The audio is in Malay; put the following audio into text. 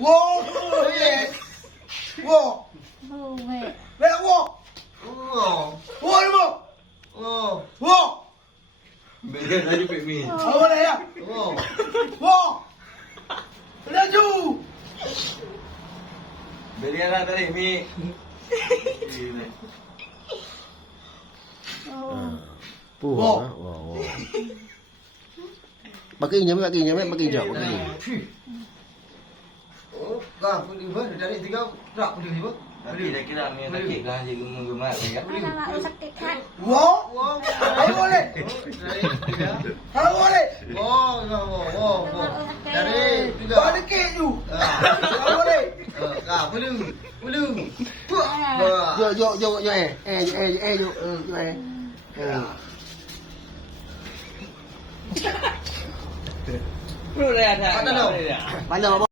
Wow, wow, wow, wow, wow. Berian lagi pek mi. Apa dah ya? Wow. Laju. Berian lah tadi mi. Wow. Pakai nyamuk, pakai hijau, pakai. Oh, kah boleh ber dari 3 rak boleh ber. Tadi dah kira mi sakit kan jadi gemat ya. Wow, wow. Apa boleh? Apa boleh? Wow. Dari 3 balik ke tu. Apa boleh? Kah boleh. Yo Perlu dah ada. Mana? Mana